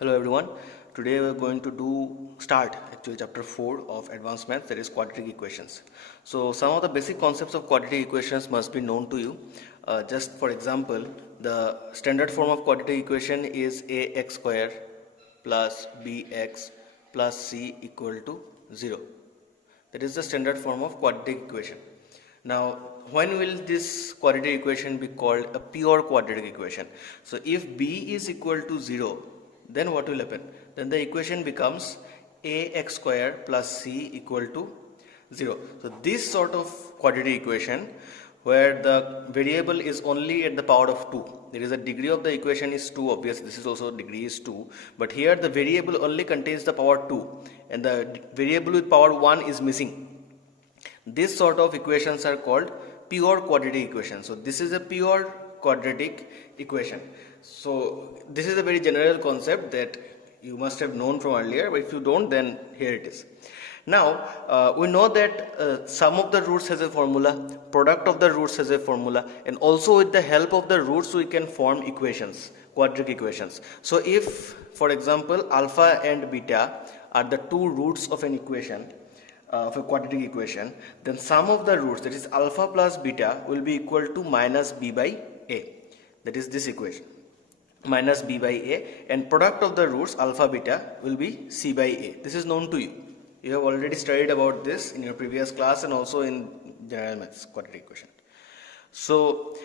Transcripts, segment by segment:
Hello everyone. Today we are going to start actually chapter 4 of advanced math, that is quadratic equations. So some of the basic concepts of quadratic equations must be known to you. Just for example, the standard form of quadratic equation is ax square plus bx plus c equal to 0. That is the standard form of quadratic equation. Now, when will this quadratic equation be called a pure quadratic equation? So if b is equal to 0, then what will happen? Then the equation becomes ax square plus c equal to 0. So this sort of quadratic equation where the variable is only at the power of 2. There is a degree of the equation is 2, obviously this is also degree is 2, but here the variable only contains the power 2 and the variable with power 1 is missing. This sort of equations are called pure quadratic equation. So this is a pure quadratic equation. So this is a very general concept that you must have known from earlier, but if you don't, then here it is. Now we know that sum of the roots has a formula, product of the roots has a formula, and also with the help of the roots we can form equations, quadratic equations. So if for example alpha and beta are the two roots of an equation, of a quadratic equation, then sum of the roots, that is alpha plus beta, will be equal to minus b by a. That is this equation, minus b by a, and product of the roots alpha beta will be c by a. This is known to you. You have already studied about this in your previous class and also in general maths quadratic equation. So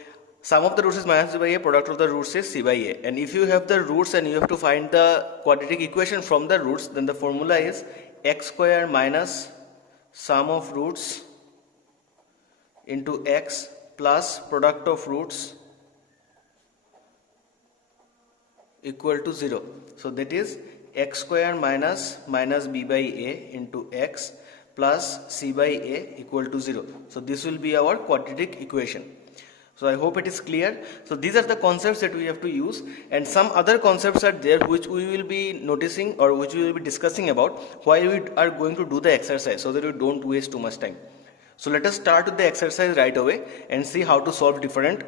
sum of the roots is minus b by a, product of the roots is c by a, and if you have the roots and you have to find the quadratic equation from the roots, then the formula is x square minus sum of roots into x plus product of roots equal to 0. So that is x square minus b by a into x plus c by a equal to 0. So this will be our quadratic equation. So I hope it is clear. So these are the concepts that we have to use, and some other concepts are there which we will be noticing or which we will be discussing about while we are going to do the exercise, so that we don't waste too much time. So let us start with the exercise right away and see how to solve different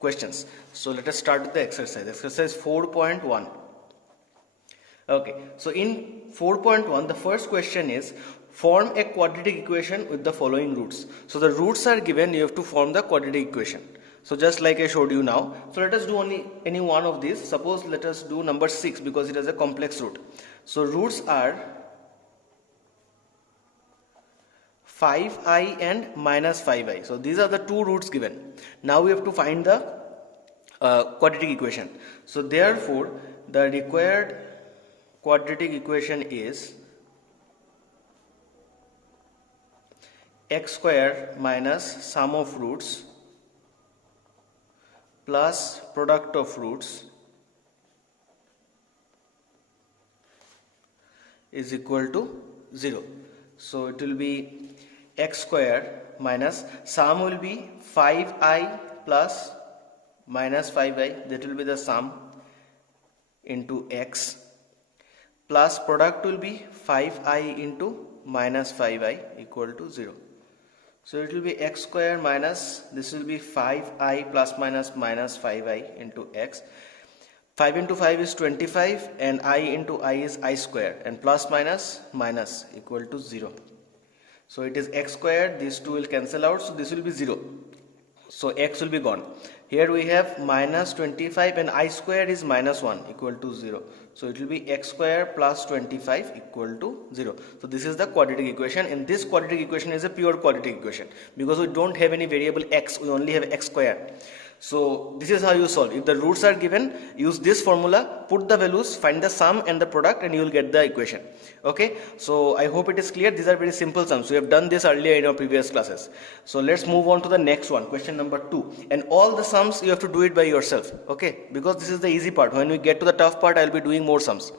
questions. So let us start with the exercise 4.1. Okay, so in 4.1 the first question is form a quadratic equation with the following roots. So the roots are given, you have to form the quadratic equation. So just like I showed you now. So let us do only any one of these. Suppose let us do number 6 because it has a complex root. So roots are 5i and minus 5i. So these are the two roots given. Now we have to find the quadratic equation. So therefore the required quadratic equation is x square minus sum of roots plus product of roots is equal to 0. So it will be x square minus sum will be 5i plus minus 5i, that will be the sum into x, plus product will be 5i into minus 5i equal to 0. So it will be x square minus, this will be 5i plus minus 5i into x. 5 into 5 is 25 and I into I is I square, and plus minus equal to 0. So it is x squared, these two will cancel out, so this will be 0. So x will be gone. Here we have minus 25 and I square is minus 1 equal to 0. So it will be x square plus 25 equal to 0. So this is the quadratic equation, and this quadratic equation is a pure quadratic equation because we don't have any variable x, we only have x square. So this is how you solve. If the roots are given, use this formula, put the values, find the sum and the product, and you will get the equation. Okay, so I hope it is clear. These are very simple sums. We have done this earlier in our previous classes. So let's move on to the next one, question number 2. And all the sums you have to do it by yourself. Okay, because this is the easy part. When we get to the tough part, I will be doing more sums.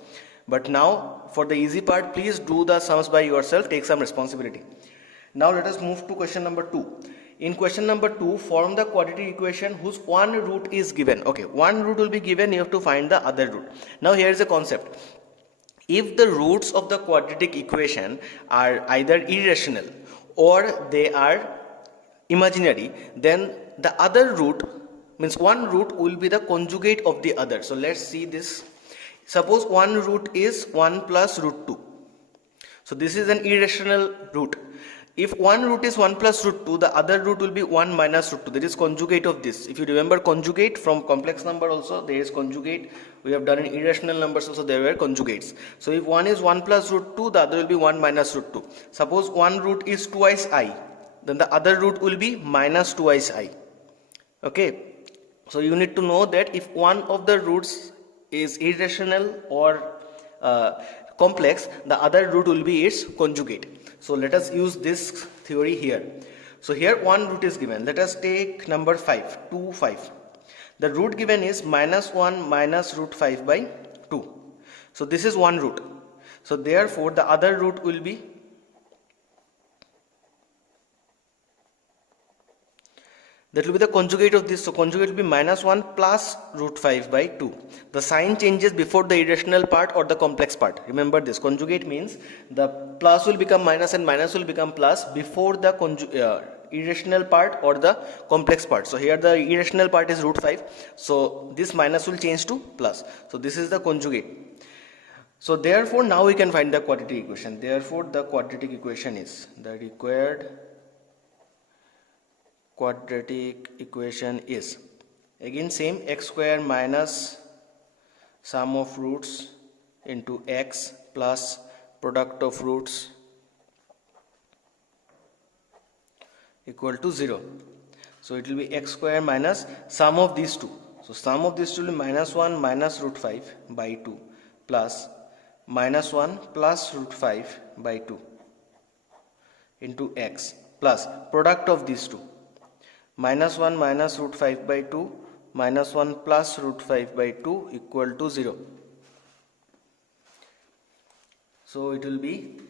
But now for the easy part, please do the sums by yourself. Take some responsibility. Now let us move to question number 2. In question number 2, form the quadratic equation whose one root is given. Okay, one root will be given, you have to find the other root. Now here is a concept. If the roots of the quadratic equation are either irrational or they are imaginary, then the other root means one root will be the conjugate of the other. So let's see this. Suppose one root is 1 plus root 2. So this is an irrational root. If one root is 1 plus root 2, the other root will be 1 minus root 2. That is conjugate of this. If you remember conjugate from complex number also, there is conjugate. We have done in irrational numbers also, there were conjugates. So if one is 1 plus root 2, the other will be 1 minus root 2. Suppose one root is twice I, then the other root will be minus twice I. Okay. So you need to know that if one of the roots is irrational or complex, the other root will be its conjugate. So let us use this theory here. So here one root is given. Let us take number 5, 2, 5. The root given is minus 1 minus root 5 by 2. So this is one root. So therefore the other root will be that will be the conjugate of this. So conjugate will be minus 1 plus root 5 by 2. The sign changes before the irrational part or the complex part. Remember this. Conjugate means the plus will become minus and minus will become plus before the irrational part or the complex part. So here the irrational part is root 5. So this minus will change to plus. So this is the conjugate. So therefore now we can find the quadratic equation. Therefore the quadratic equation is the required quadratic equation is again same, x square minus sum of roots into x plus product of roots equal to 0. So it will be x square minus sum of these two. So sum of these two will be minus 1 minus root 5 by 2 plus minus 1 plus root 5 by 2 into x plus product of these two. Minus 1 minus root 5 by 2 minus 1 plus root 5 by 2 equal to 0. So it will be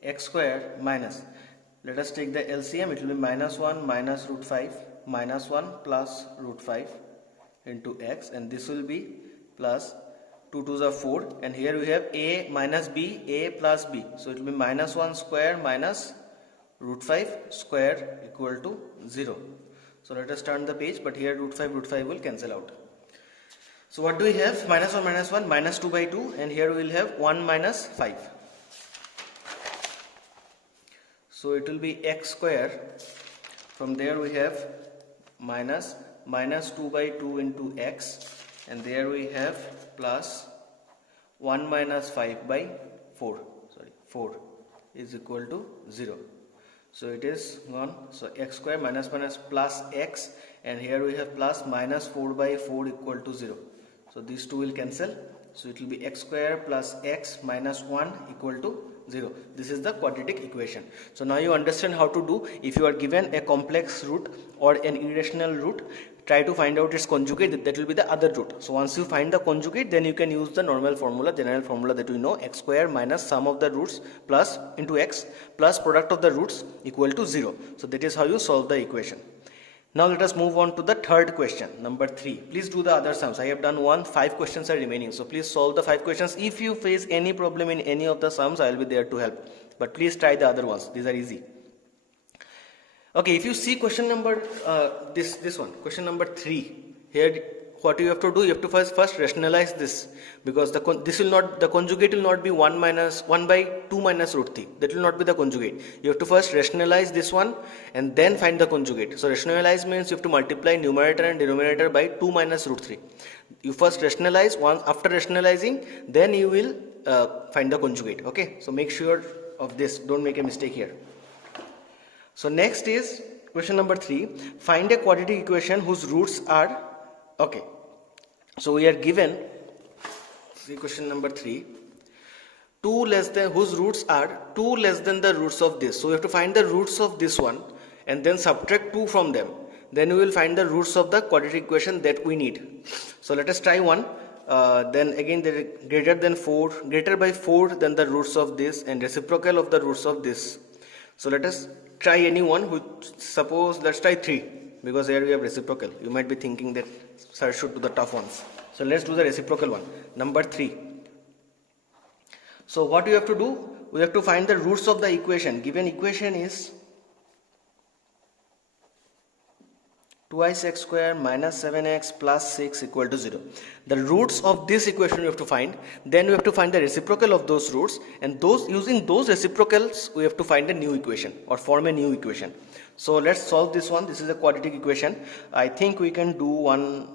x square minus, let us take the LCM, it will be minus 1 minus root 5 minus 1 plus root 5 into x, and this will be plus 2 to the 4, and here we have a minus b, a plus b. So it will be minus 1 square minus root 5 square equal to 0. So let us turn the page, but here root 5 will cancel out. So what do we have? Minus 1 minus 2 by 2, and here we will have 1 minus 5. So it will be x square. From there we have minus 2 by 2 into x, and there we have plus 1 minus 5 by 4 is equal to 0. So it is gone. So x square minus plus x, and here we have plus minus 4 by 4 equal to 0. So these two will cancel. So it will be x square plus x minus 1 equal to 0. This is the quadratic equation. So now you understand how to do. If you are given a complex root or an irrational root, try to find out its conjugate, that will be the other root. So once you find the conjugate, then you can use the normal formula, general formula that we know, x square minus sum of the roots plus into x plus product of the roots equal to 0. So that is how you solve the equation. Now let us move on to the third question, number 3. Please do the other sums. I have done 5 questions are remaining. So please solve the 5 questions. If you face any problem in any of the sums, I will be there to help. But please try the other ones. These are easy. Okay, if you see question number, this one, question number 3, here what you have to do, you have to first rationalize this, because the conjugate will not be 1 by 2 minus root 3. That will not be the conjugate. You have to first rationalize this one and then find the conjugate. So rationalize means you have to multiply numerator and denominator by 2 minus root 3. You first rationalize. After rationalizing, then you will find the conjugate. Okay, so make sure of this. Don't make a mistake here. So next is question number 3. Find a quadratic equation whose roots are, okay, so we are given, see question number 3, whose roots are 2 less than the roots of this. So we have to find the roots of this one and then subtract 2 from them. Then we will find the roots of the quadratic equation that we need. So let us try one. Then again there is greater by 4 than the roots of this, and reciprocal of the roots of this. So let us try any one. Suppose let's try 3, because here we have reciprocal. You might be thinking that sir should do the tough ones. So let's do the reciprocal one, number 3. So what you have to do, we have to find the roots of the equation. Given equation is 2x square minus 7x plus 6 equal to 0. The roots of this equation we have to find. Then we have to find the reciprocal of those roots, and using those reciprocals we have to find a new equation or form a new equation. So let's solve this one. This is a quadratic equation. I think we can do one.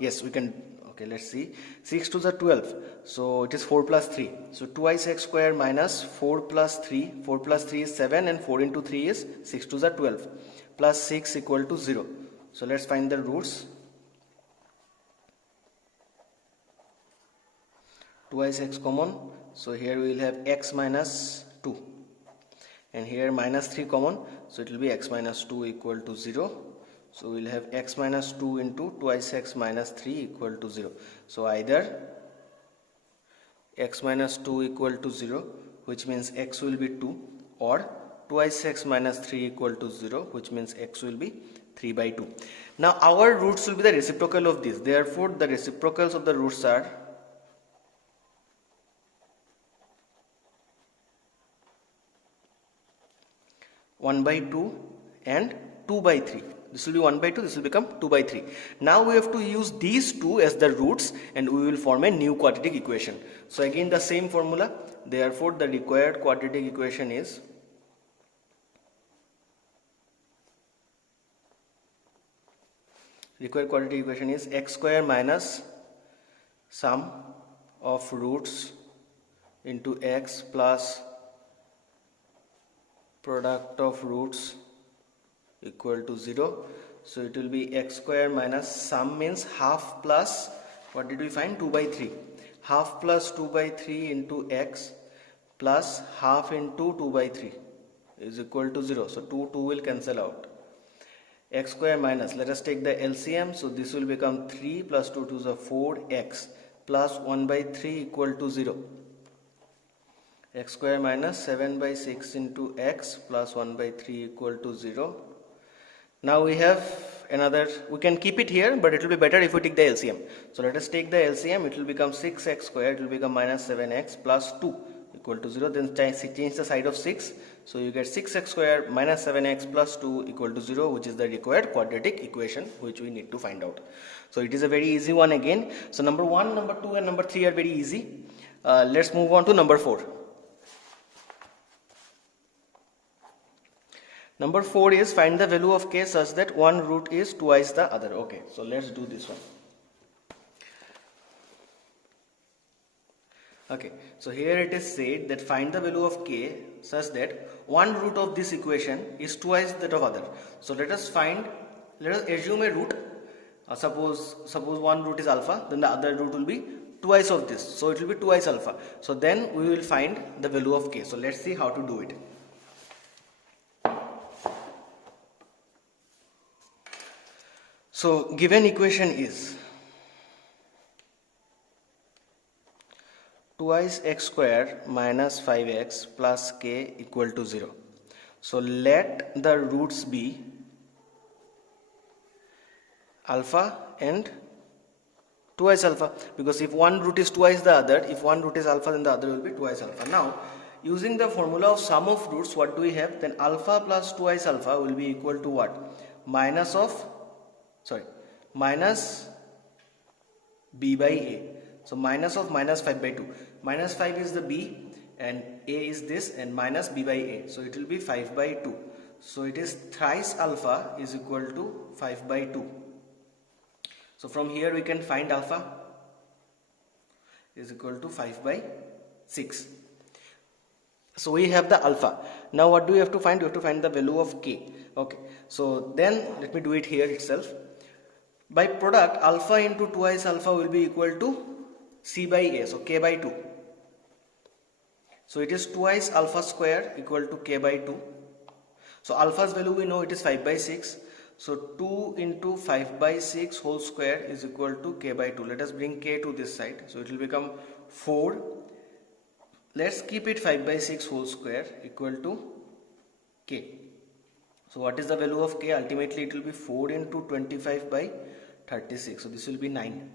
Yes, we can. Okay, let's see. 6 to the 12. So it is 4 plus 3. So 2x square minus 4 plus 3. 4 plus 3 is 7, and 4 into 3 is 6 to the 12. Plus 6 equal to 0. So let's find the roots. 2x common. So here we will have x minus 2. And here minus 3 common. So it will be x minus 2 equal to 0. So we will have x minus 2 into 2x minus 3 equal to 0. So either x minus 2 equal to 0, which means x will be 2, or 2x minus 3 equal to 0, which means x will be 3 by 2. Now our roots will be the reciprocal of this. Therefore the reciprocals of the roots are 1 by 2 and 2 by 3. This will be 1 by 2, this will become 2 by 3. Now we have to use these two as the roots, and we will form a new quadratic equation. So again the same formula. Therefore the required quadratic equation is x square minus sum of roots into x plus product of roots equal to 0. So it will be x square minus sum means half plus, what did we find? 2 by 3. Half plus 2 by 3 into x plus half into 2 by 3 is equal to 0. So 2 will cancel out. X square minus, let us take the LCM. So this will become 3 plus 2 to the 4x plus 1 by 3 equal to 0. X square minus 7 by 6 into x plus 1 by 3 equal to 0. Now we have another, we can keep it here, but it will be better if we take the LCM. So let us take the LCM. It will become 6x square, it will become minus 7x plus 2 equal to 0. Then change the side of 6. So you get 6x square minus 7x plus 2 equal to 0, which is the required quadratic equation which we need to find out. So it is a very easy one again. So number 1, number 2 and number 3 are very easy. Let's move on to number 4. Number 4 is find the value of k such that one root is twice the other. Okay, so let's do this one. Okay, so here it is said that find the value of k such that one root of this equation is twice that of other. So let us assume a root. Suppose one root is alpha, then the other root will be twice of this. So it will be twice alpha. So then we will find the value of k. So let's see how to do it. So given equation is twice x square minus 5x plus k equal to 0. So let the roots be alpha and twice alpha, because if one root is twice the other, if one root is alpha, then the other will be twice alpha. Now using the formula of sum of roots, what do we have? Then alpha plus twice alpha will be equal to what? Minus b by a. So minus of minus 5 by 2. Minus 5 is the b and a is this, and minus b by a. So it will be 5 by 2. So it is thrice alpha is equal to 5 by 2. So from here we can find alpha is equal to 5 by 6. So we have the alpha. Now what do we have to find? We have to find the value of k. Okay. So then let me do it here itself. By product, alpha into twice alpha will be equal to c by a. So k by 2. So it is twice alpha square equal to k by 2. So alpha's value we know, it is 5 by 6. So 2 into 5 by 6 whole square is equal to k by 2. Let us bring k to this side. So it will become 4. Let's keep it 5 by 6 whole square equal to k. So what is the value of k? Ultimately it will be 4 into 25 by 36. So this will be 9.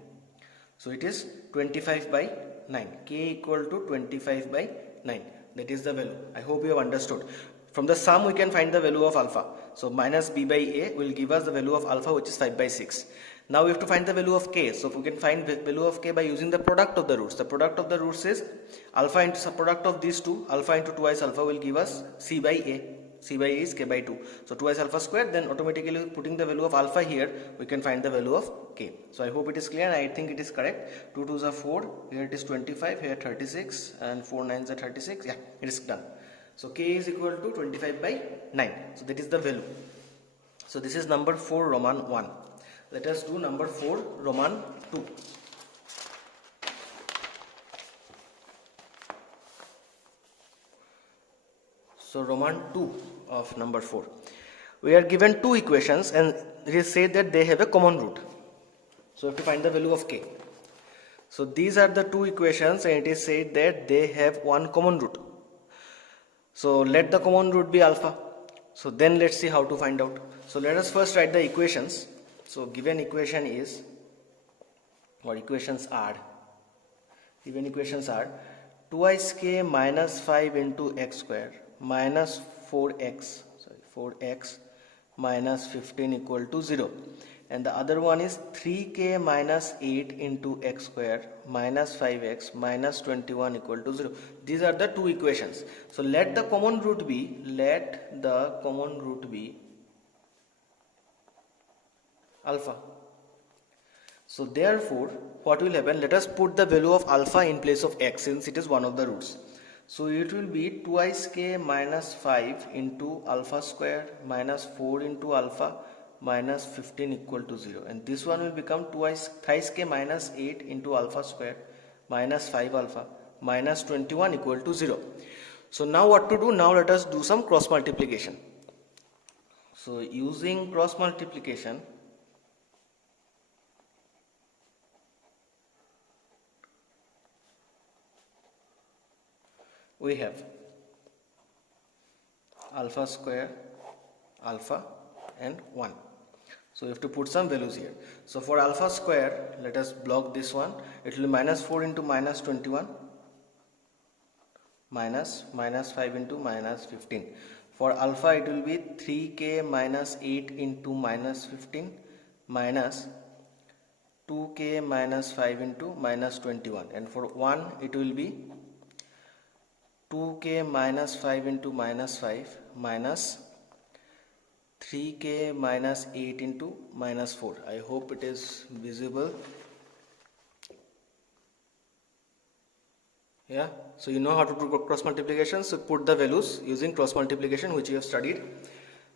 So it is 25 by 9. K equal to 25 by 9. That is the value. I hope you have understood. From the sum we can find the value of alpha. So minus b by a will give us the value of alpha, which is 5 by 6. Now we have to find the value of k. So we can find the value of k by using the product of the roots. The product of the roots is alpha into the product of these two. Alpha into twice alpha will give us c by a. C by a is k by 2. So twice alpha square, then automatically putting the value of alpha here, we can find the value of k. So I hope it is clear, and I think it is correct. 2 2s are 4, here it is 25, here 36, and 4 9s are 36. Yeah, it is done. So k is equal to 25 by 9. So that is the value. So this is number 4 Roman 1. Let us do number 4 Roman 2. So Roman 2 of number 4. We are given two equations and it is said that they have a common root. So we have to find the value of k. So these are the two equations and it is said that they have one common root. So let the common root be alpha. So then let's see how to find out. So let us first write the equations. So given equation is, or equations are, given equations are twice k minus 5 into x square minus 4x minus 15 equal to 0, and the other one is 3k minus 8 into x square minus 5x minus 21 equal to 0. These are the two equations. So let the common root be, alpha. So therefore what will happen, let us put the value of alpha in place of x since it is one of the roots. So it will be twice k minus 5 into alpha square minus 4 into alpha minus 15 equal to 0, and this one will become thrice k minus 8 into alpha square minus 5 alpha minus 21 equal to 0. So now what to do? Now let us do some cross multiplication. So using cross multiplication, we have alpha square, alpha and 1. So we have to put some values here. So for alpha square, let us block this one. It will be minus 4 into minus 21 minus 5 into minus 15. For alpha it will be 3k minus 8 into minus 15 minus 2k minus 5 into minus 21, and for 1 it will be 2k minus 5 into minus 5 minus 3k minus 8 into minus 4. I hope it is visible. Yeah, so you know how to do cross multiplication, so put the values using cross multiplication which you have studied.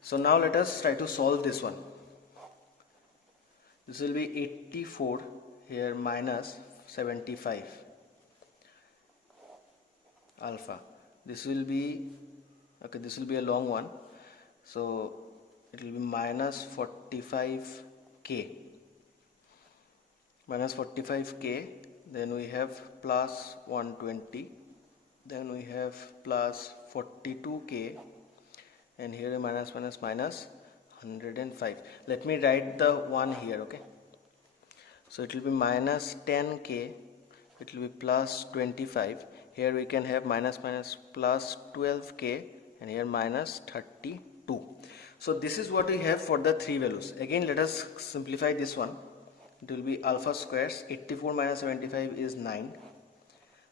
So now let us try to solve this one. This will be 84 here minus 75 alpha. This will be, okay, this will be a long one, so it will be minus 45k, then we have plus 120, then we have plus 42k, and here minus 105. Let me write the one here, okay. So it will be minus 10k, it will be plus 25. Here we can have minus plus 12k, and here minus 32. So this is what we have for the three values. Again let us simplify this one. It will be alpha squares, 84 minus 75 is 9.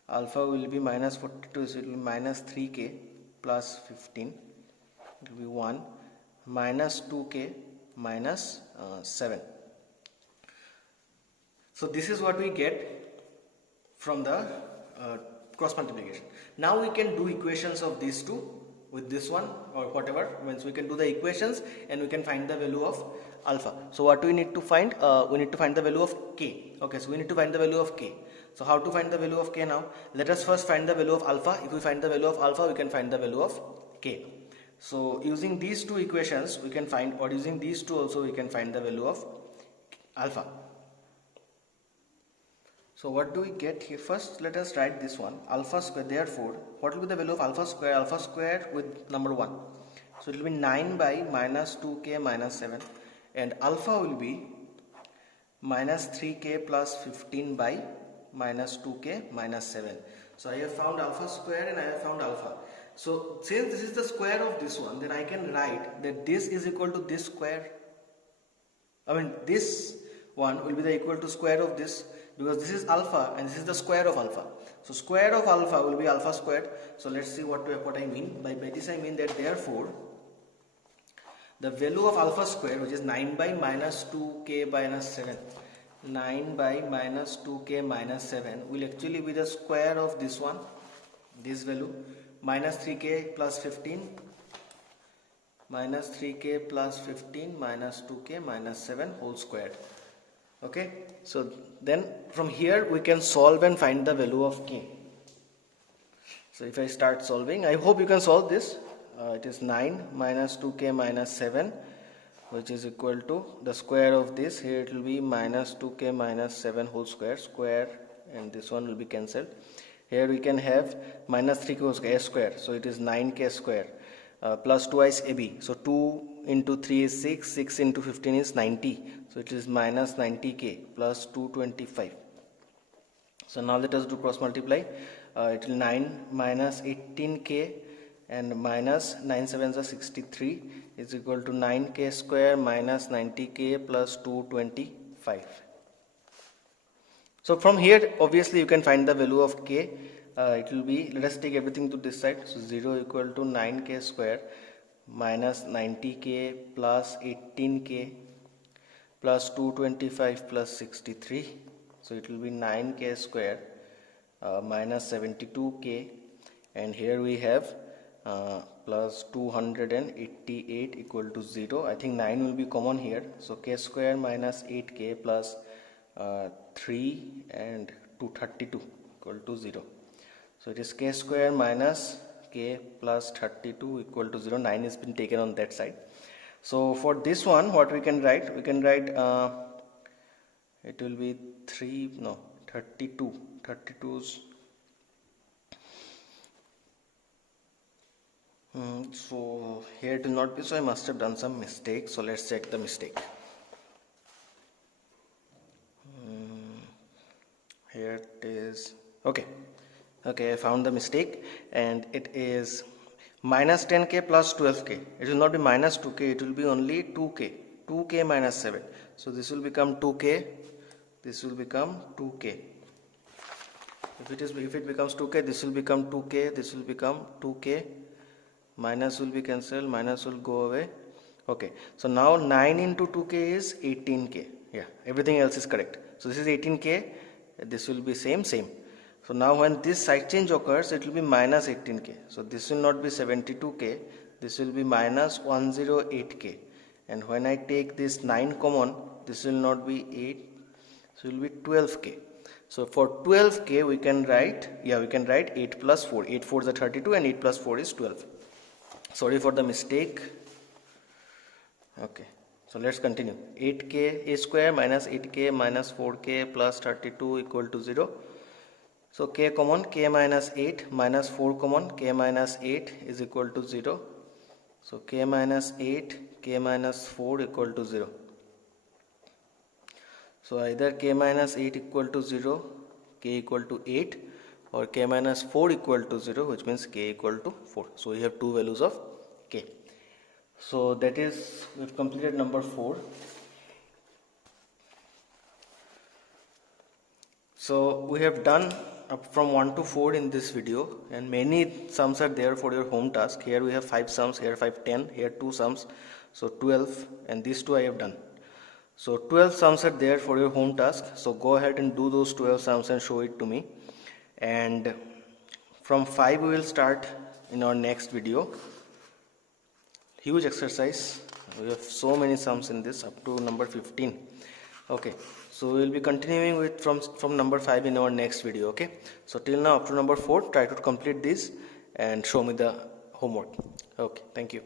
Alpha will be minus 42, so it will be minus 3k plus 15. It will be 1 minus 2k minus 7. So this is what we get from the cross multiplication. Now we can do equations of these two with this one or whatever, means we can do the equations and we can find the value of alpha. So what we need to find? We need to find the value of k. Okay, so we need to find the value of k. So how to find the value of k now? Let us first find the value of alpha. If we find the value of alpha, we can find the value of k. So using these two equations we can find, or using these two also we can find the value of alpha. So what do we get here? First let us write this one, alpha square. Therefore what will be the value of alpha square? Alpha square with number 1. So it will be 9 by minus 2k minus 7, and alpha will be minus 3k plus 15 by minus 2k minus 7. So I have found alpha square and I have found alpha. So since this is the square of this one, then I can write that this is equal to this square. I mean, this one will be the equal to square of this, because this is alpha and this is the square of alpha. So square of alpha will be alpha squared. So let's see what I mean. By this I mean that therefore the value of alpha square, which is 9 by minus 2k minus 7, 9 by minus 2k minus 7 will actually be the square of this one, this value, minus 3k plus 15, minus 3k plus 15 minus 2k minus 7 whole squared. Okay, so then from here we can solve and find the value of k. So if I start solving, I hope you can solve this. It is 9 minus 2k minus 7, which is equal to the square of this. Here it will be minus 2k minus 7 whole square, and this one will be cancelled. Here we can have minus 3k square, so it is 9k square, plus twice ab. So 2 into 3 is 6, 6 into 15 is 90. So it is minus 90k plus 225. So now let us do cross multiply. It will 9 minus 18k and minus 9 7s are 63 is equal to 9k square minus 90k plus 225. So from here obviously you can find the value of k. It will be, let us take everything to this side. So 0 equal to 9k square minus 90k plus 18k plus 225 plus 63. So it will be 9k square minus 72k, and here we have plus 288 equal to 0. I think 9 will be common here. So k square minus 8k plus 3 and 232 equal to 0. So it is k square minus k plus 32 equal to 0. 9 has been taken on that side. So for this one, what we can write? We can write it will be 32. 32's. So here it will not be, so I must have done some mistake. So let's check the mistake. Here it is. Okay, I found the mistake, and it is minus 10k plus 12k. It will not be minus 2k, it will be only 2k minus 7. So this will become 2k, this will become 2k. If it becomes 2k, this will become 2k, this will become 2k. Minus will be cancelled, minus will go away. Okay, so now 9 into 2k is 18k. Yeah, everything else is correct. So this is 18k, this will be same. So now when this side change occurs, it will be minus 18k. So this will not be 72k, this will be minus 108k. And when I take this 9 common, this will not be 8, so it will be 12k. So for 12k we can write 8 plus 4. 8 4 is 32 and 8 plus 4 is 12. Sorry for the mistake. Okay, so let's continue. 8k a square minus 8k minus 4k plus 32 equal to 0. So k common, k minus 8 minus 4 common, k minus 8 is equal to 0. So k minus 8, k minus 4 equal to 0. So either k minus 8 equal to 0, k equal to 8, or k minus 4 equal to 0, which means k equal to 4. So we have two values of k. So that is, we have completed number 4. So we have done up from 1 to 4 in this video, and many sums are there for your home task. Here we have 5 sums, here 5, 10, here 2 sums, so 12, and these 2 I have done. So 12 sums are there for your home task. So go ahead and do those 12 sums and show it to me. And from 5 we will start in our next video. Huge exercise. We have so many sums in this up to number 15. Okay, so we will be continuing with from number 5 in our next video. Okay, so till now up to number 4, try to complete this and show me the homework. Okay, thank you.